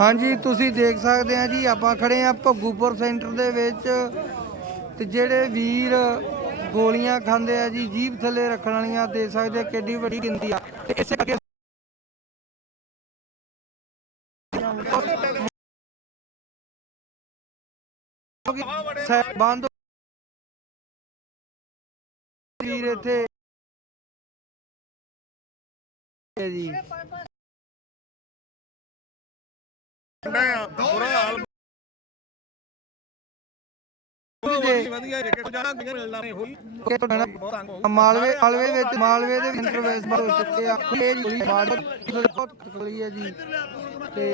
ਹਾਂਜੀ, ਤੁਸੀਂ ਦੇਖ ਸਕਦੇ ਆ ਜੀ, ਆਪਾਂ ਖੜੇ ਆ ਭੱਗੂਪੁਰ ਸੈਂਟਰ ਦੇ ਵਿੱਚ ਤੇ ਜਿਹੜੇ ਵੀਰ ਗੋਲੀਆਂ ਖਾਂਦੇ ਆ ਜੀ, ਜੀਭ ਥੱਲੇ ਰੱਖਣ ਵਾਲੀਆਂ ਦੇ ਸਕਦੇ ਕਿੱਡੀ ਵੱਡੀ ਗਿਣਤੀ ਆ। ਤੇ ਇਸੇ ਕਰਕੇ ਬੰਦ ਵੀਰ ਇੱਥੇ। ਜੀ ਮਾਲਵੇ ਮਾਲਵੇ ਵਿੱਚ ਮਾਲਵੇ ਦੇ ਇੰਟਰਵੈਸ ਹੋ ਚੁੱਕੇ ਆ। ਇਹ ਗੋਲੀ ਮਾਰ ਬਹੁਤ ਖਤਰਲੀ ਹੈ ਜੀ। ਤੇ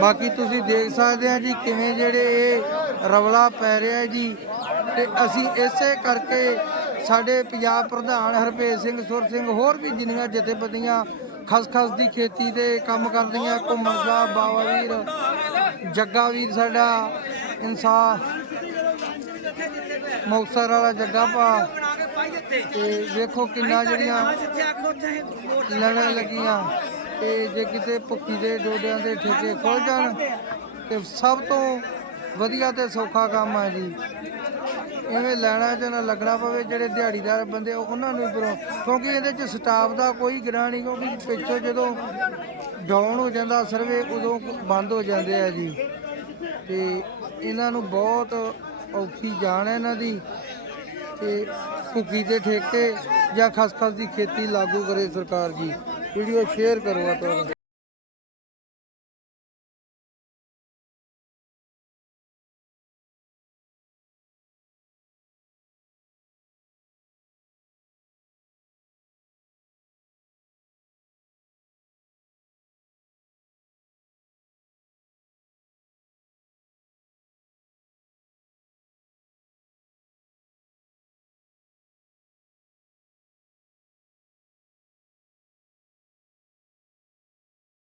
ਬਾਕੀ ਤੁਸੀਂ ਦੇਖ ਸਕਦੇ ਆ ਜੀ ਕਿਵੇਂ ਜਿਹੜੇ ਇਹ ਰਵਲਾ ਪੈ ਰਿਹਾ ਜੀ। ਤੇ ਅਸੀਂ ਇਸੇ ਕਰਕੇ ਸਾਡੇ ਪੰਜਾਬ ਪ੍ਰਧਾਨ ਹਰਪੇਸ਼ ਸਿੰਘ ਸੁਰ ਸਿੰਘ ਹੋਰ ਵੀ ਜਿੰਨੀਆਂ ਜਥੇਬੰਦੀਆਂ ਖਸਖਸ ਦੀ ਖੇਤੀ ਦੇ ਕੰਮ ਕਰਦੀਆਂ ਘੁੰਮਣ ਸਾਹਿਬ ਬਾਵਾ ਵੀਰ, ਜੱਗਾ ਵੀਰ ਸਾਡਾ ਇਨਸਾਫ ਮੁਕਤਸਰ ਵਾਲਾ ਜੱਗਾ ਭਾ। ਤੇ ਵੇਖੋ ਕਿੰਨਾ ਜਿਹੜੀਆਂ ਲੜਨ ਲੱਗੀਆਂ ਤੇ ਜੇ ਕਿਤੇ ਭੁੱਕੀ ਦੇ ਡੋਡਿਆਂ ਦੇ ਠੇਕੇ ਖੁੱਲ ਜਾਣ ਤੇ ਸਭ ਤੋਂ ਵਧੀਆ ਤੇ ਸੌਖਾ ਕੰਮ ਹੈ ਜੀ। ਐਵੇਂ ਲੈਣਾ ਚ ਨਾ ਲੱਗਣਾ ਪਵੇ, ਜਿਹੜੇ ਦਿਹਾੜੀਦਾਰ ਬੰਦੇ ਉਹਨਾਂ ਨੂੰ ਵੀ ਕਿਉਂਕਿ ਇਹਦੇ ਚ ਸਟਾਫ ਦਾ ਕੋਈ ਗ੍ਰਾਂ ਨਹੀਂ, ਕਿਉਂਕਿ ਪਿੱਛੋਂ ਜਦੋਂ ਡਾਊਨ ਹੋ ਜਾਂਦਾ ਸਰਵੇ ਉਦੋਂ ਬੰਦ ਹੋ ਜਾਂਦੇ ਆ ਜੀ। ਤੇ ਇਹਨਾਂ ਨੂੰ ਬਹੁਤ ਔਖੀ ਜਾਣ ਹੈ ਇਹਨਾਂ ਦੀ, ਤੇ ਭੁੱਕੀ ਦੇ ਠੇਕੇ ਜਾਂ ਖਸਖਸ ਦੀ ਖੇਤੀ ਲਾਗੂ ਕਰੇ ਸਰਕਾਰ ਜੀ। ਵੀਡੀਓ ਸ਼ੇਅਰ ਕਰੋ ਆ ਤੁਹਾਨੂੰ